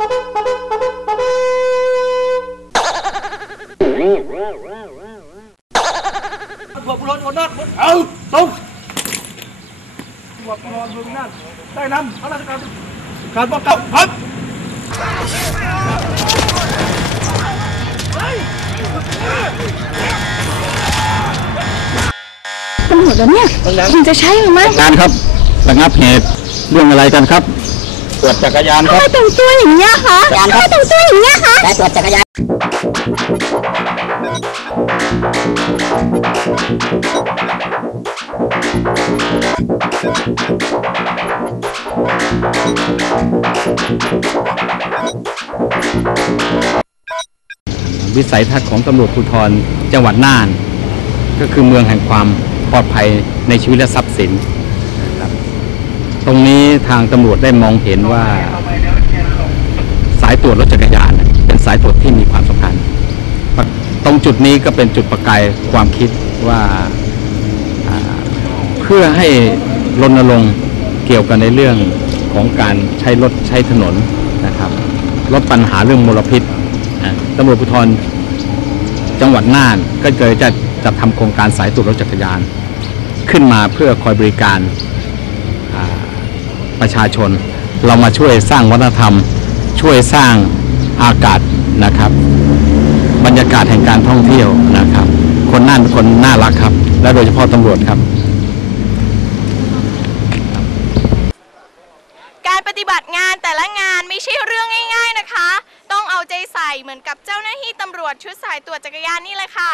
บุรนคนนั้นเอาตรงตำรวจบุรนคนนั้นได้นำข้าราชการการป้องกันพัดตำรวจเนี่ยคุณจะใช้หรือไม่การครับระงับเหตุเรื่องอะไรกันครับ ตรวจจักรยานคทำรับไมแต่งตัวอย่างเงี้ยคะทำไมแต่งตัวอย่างเงี้ยคะและตรวจจักรยาน วิสัยทัศน์ของตำรวจภูธรจังหวัดน่าน ก็คือเมืองแห่งความปลอดภัยในชีวิตและทรัพย์สินนะครับ ตรงนี้ทางตำรวจได้มองเห็นว่า สายตรวจรถจักรยานเป็นสายตรวจที่มีความสำคัญ ตรงจุดนี้ก็เป็นจุดประกายความคิดว่าเพื่อให้รณรงค์เกี่ยวกันในเรื่องของการใช้รถใช้ถนนนะครับลดปัญหาเรื่องมลพิษตำรวจภูธรจังหวัดน่านก็เลยจะจัดทำโครงการสายตรวจรถจักรยาน ขึ้นมาเพื่อคอยบริการ ประชาชน เรามาช่วยสร้างวัฒนธรรม ช่วยสร้างอากาศนะครับ บรรยากาศแห่งการท่องเที่ยวนะครับ คนน่านเป็นคนน่ารักครับ และโดยเฉพาะตำรวจครับ การปฏิบัติงานแต่ละงานไม่ใช่เรื่องง่าย ๆนะคะ ต้องเอาใจใส่เหมือนกับเจ้าหน้าที่ตำรวจชุดสายตรวจจักรยานนี่เลยค่ะ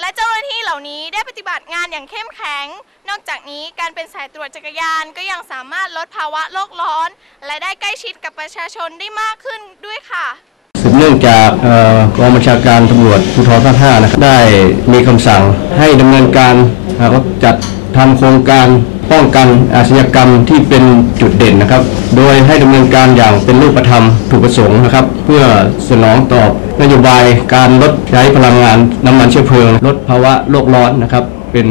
และเจ้าหน้าที่เหล่านี้ได้ปฏิบัติงานอย่างเข้มแข็ง นอกจากนี้การเป็นสายตรวจจักรยานก็ยังสามารถลดภาวะโลกร้อน และได้ใกล้ชิดกับประชาชนได้มากขึ้นด้วยค่ะสืบเนื่องจากเอ่อกองบัญชาการตำรวจภูธรภาค5นะครับได้มีคำสั่งให้ดำเนินการนะครับจัดทำโครงการ ป้องกันอาชญากรรมที่เป็นจุดเด่นนะครับ โดยให้ดำเนินการอย่างเป็นรูปธรรมถูกประสงค์นะครับ เพื่อสนองตอบนโยบายการลดใช้พลังงานน้ำมันเชื้อเพลิง ลดภาวะโลกร้อนนะครับ เป็น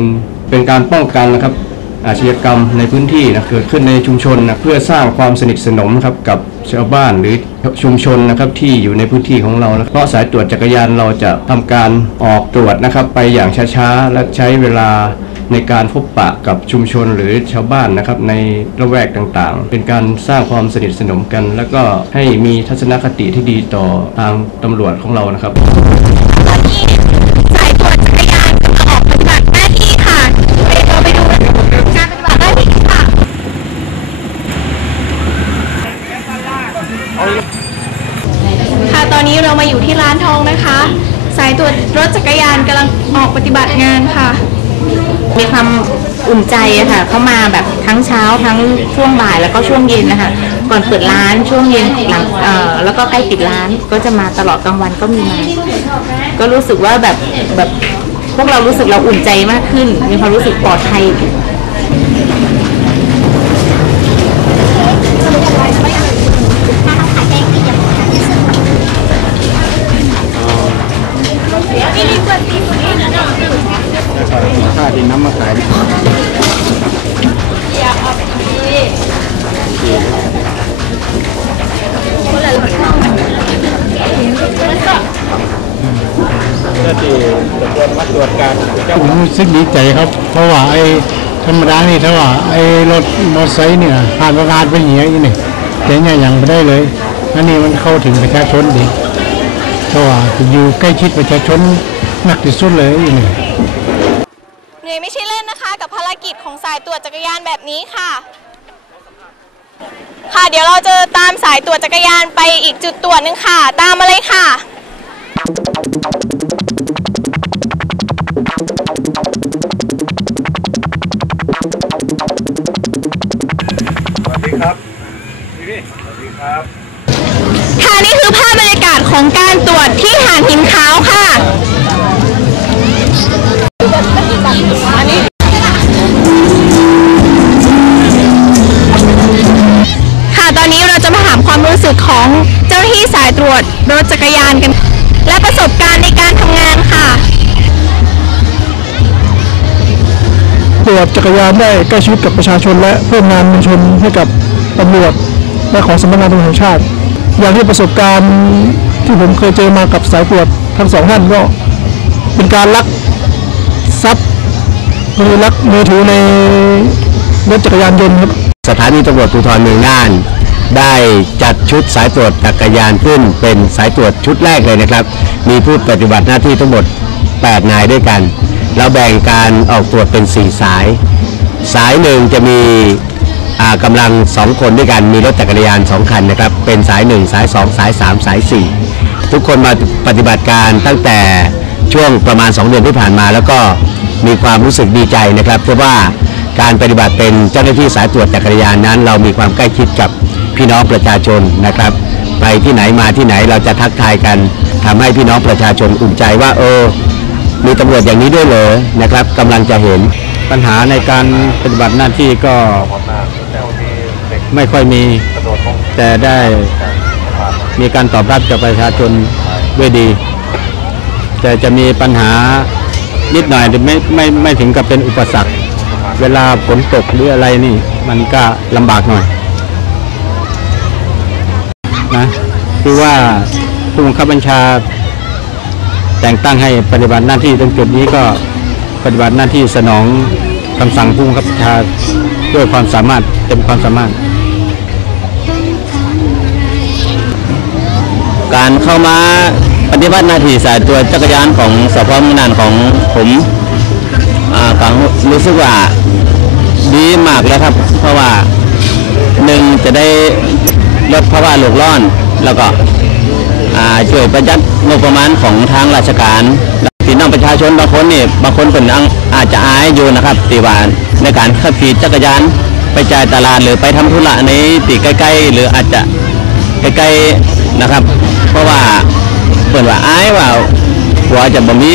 เป็นการป้องกันนะครับอาชญากรรมในพื้นที่นะเกิดขึ้นในชุมชนนะเพื่อสร้างความสนิทสนมครับกับชาวบ้านหรือชุมชนนะครับที่อยู่ในพื้นที่ของเรานะเพราะสายตรวจจักรยานเราจะทำการออกตรวจนะครับ ไปอย่างช้าๆและใช้เวลา ในการพบปะกับชุมชนหรือชาวบ้านนะครับในละแวกต่างๆ เป็นการสร้างความสนิทสนมกัน แล้วก็ให้มีทัศนคติที่ดีต่อทางตำรวจของเรานะครับตอนนี้สายตรวจจักรยานกำลังออกปฏิบัติหน้าที่ค่ะไปเราไปดูการปฏิบัติหน้าที่ค่ะค่ะตอนนี้เรามาอยู่ที่ร้านทองนะคะ สายตรวจรถจักรยานกำลังออกปฏิบัติงานค่ะ มีความอุ่นใจอะค่ะเข้ามาแบบทั้งเช้าทั้งช่วงบ่ายแล้วก็ช่วงเย็นนะคะก่อนเปิดร้านช่วงเย็นหลังเอ่อแล้วก็ใกล้ปิดร้านก็จะมาตลอดกลางวันก็มีมา ก็รู้สึกว่าแบบแบบพวกเรารู้สึกเราอุ่นใจมากขึ้น มีความรู้สึกปลอดภัย ผมรู้สึกดีใจครับ เพราะว่าไอ้ธรรมดานี่ถ้าว่าไอ้รถมอเตอร์ไซค์เนี่ยผ่านประกาศไปเหียอย่างนี้แต่เนี่ยยังไม่ได้เลยอันนี้มันเข้าถึงประชาชนดีเพราะว่าอยู่ใกล้ชิดประชาชนมากที่สุดเลยอย่างนี้เหนื่อยไม่ใช่เล่นนะคะ กับภารกิจของสายตรวจจักรยานแบบนี้ค่ะค่ะเดี๋ยวเราจะตามสายตรวจจักรยานไปอีกจุดตรวจหนึงค่ะ ตามมาเลยค่ะ สวัสดีครับนี่สวัสดีครับ ค่ะนี่คือภาพบรรยากาศของการตรวจที่หาดหินขาวค่ะ ค่ะตอนนี้เราจะมาถามความรู้สึกของเจ้าหน้าที่สายตรวจรถจักรยานกัน และประสบการณ์ในการทำงานค่ะ ตรวจจักรยานได้ใกล้ชิดกับประชาชน และเพิ่มงานมวลชนให้กับตำรวจและของสำนักงานตำรวจแห่งชาติ อย่างที่ประสบการณ์ที่ผมเคยเจอมากับสายตรวจทั้งสองท่านก็เป็นการลักทรัพย์มือลักมือถือในรถจักรยานยนต์ครับสถานีตำรวจภูธรเมืองน่าน ได้จัดชุดสายตรวจจักรยานขึ้น เป็นสายตรวจชุดแรกเลยนะครับ มีผู้ปฏิบัติหน้าที่ทั้งหมด 8 นายด้วยกัน แล้วแบ่งการออกตรวจเป็น 4 สาย สายหนึ่งจะมีอ่ากำลัง 2 คนด้วยกันมีรถจักรยาน 2 คันนะครับ เป็นสาย 1 สาย 2 สาย 3 สาย 4 ทุกคนมาปฏิบัติการตั้งแต่ช่วงประมาณ 2 เดือนที่ผ่านมา แล้วก็มีความรู้สึกดีใจนะครับ เพราะว่าการปฏิบัติเป็นเจ้าหน้าที่สายตรวจจักรยานนั้น เรามีความใกล้ชิดกับพี่น้องประชาชนนะครับ ไปที่ไหนมาที่ไหนเราจะทักทายกันทำให้พี่น้องประชาชนอุ่นใจว่าเออ มีตำรวจอย่างนี้ด้วยเหรอนะครับกำลังจะเห็นปัญหาในการปฏิบัติหน้าที่ก็ไม่ค่อยมี แต่ได้มีการตอบรับจากประชาชนด้วยดี แต่จะมีปัญหานิดหน่อยแต่ไม่ไม่ไม่ถึงกับเป็นอุปสรรค เวลาฝนตกหรืออะไรนี่มันก็ลำบากหน่อยนะคือว่าผู้บังคับบัญชา แต่งตั้งให้ปฏิบัติหน้าที่ตรงจุดนี้ก็ปฏิบัติหน้าที่สนองคำสั่งผู้บังคับบัญชาด้วยความสามารถเต็มความสามารถ การเข้ามาปฏิบัติหน้าที่สายตรวจักรยานของสพมืองน่านของผมอ่าก็รู้สึกว่าดีมากแล้วครับ เพราะว่าหนึ่งจะได้ลดภาวะโลกร้อน แล้วก็ ช่วยประหยัดงบประมาณของทางราชการพี่น้องประชาชนบางคนนี่บางคนเป็นอาจจะอายอยู่นะครับตีว่าในการขับขี่จักรยานไปจ่ายตลาดหรือไปทำธุระในตีใกล้ ๆ หรืออาจจะใกล้ๆนะครับ เพราะว่าเปิ่นว่าอายว่าหัวจะบ่มี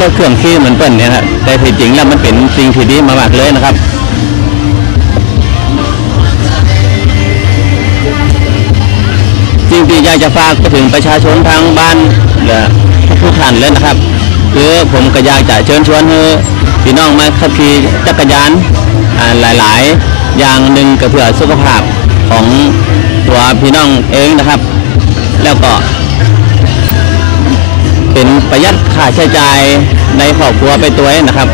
รถเครื่องขี่เหมือนเปิ่นเนี่ยครับแต่ที่จริงแล้วมันเป็นสิ่งที่ดีมากๆเลยนะครับ ที่อยากจะฝากไปถึงประชาชนทางบ้านและทุกท่านเลยนะครับคือผมก็อยากจะเชิญชวนให้พี่น้องมาขับขี่จักรยานหลาย ๆ อย่างหนึ่งก็เพื่อสุขภาพของตัวพี่น้องเองนะครับ แล้วก็ เป็นประหยัดค่าใช้จ่ายในครอบครัวไปตัวเองนะครับ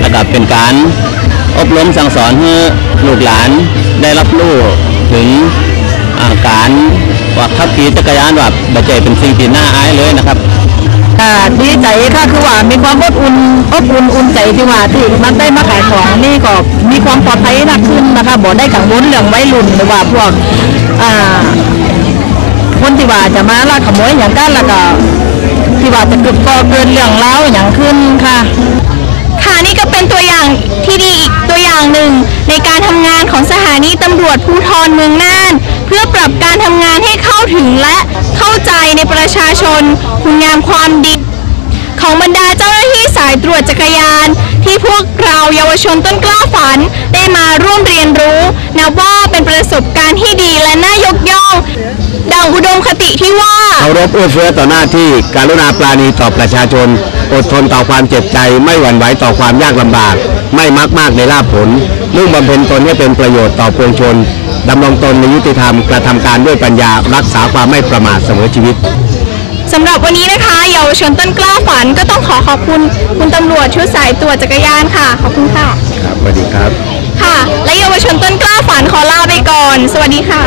แล้วก็เป็นการอบรมสั่งสอนให้ลูกหลานได้รับรู้ถึงาการ ว่าขับขี่จักรยานว่าบัจเจเป็นสิ่งที่น่าอายเลยนะครับอ่าดีใจค่ะคือว่ามีความอบอุ่นอบอุ่นอุ่นใจที่ว่าที่มันได้มาขายของนี่ก็มีความปลอดภัยมากขึ้นนะคะบ่ได้กังวลเรื่องวัยรุ่นหรือว่าพวกอ่าคนที่ว่าจะมาลักขโมยอย่างกันแล้วก็ที่ว่าจะเกิดก่อเกินเรื่องเล้าวอย่างขึ้นค่ะ ค่ะนี่ก็เป็นตัวอย่างที่ดีอีกตัวอย่างหนึ่งในการทำงานของสถานีตำรวจภูธรเมืองน่านเพื่อปรับการทำงานให้เข้าถึงและเข้าใจในประชาชนคุณงามความดี ของบรรดาเจ้าหน้าที่สายตรวจจักรยาน ที่พวกเราเยาวชนต้นกล้าฝันได้มาร่วมเรียนรู้นับว่าเป็นประสบการณ์ที่ดีและน่ายกย่อง ดังอุดมคติที่ว่าเคารพเอื้อเฟื้อต่อหน้าที่การุณาปราณีต่อประชาชน อดทนต่อความเจ็บใจ ไม่หวั่นไหวต่อความยากลำบาก ไม่มักมากในลาภผลมุ่งบำเพ็ญตนให้เป็นประโยชน์ต่อปวงชน ดำรงตนในยุติธรรมกระทำการด้วยปัญญารักษาความไม่ประมาทเสมอชีวิตสำหรับวันนี้นะคะเยาวชนต้นกล้าฝันก็ต้องขอขอบคุณคุณตำรวจชุดสายตรวจจักรยานค่ะ ขอบคุณค่ะ ครับสวัสดีครับ ค่ะ และเยาวชนต้นกล้าฝันขอลาไปก่อน สวัสดีค่ะ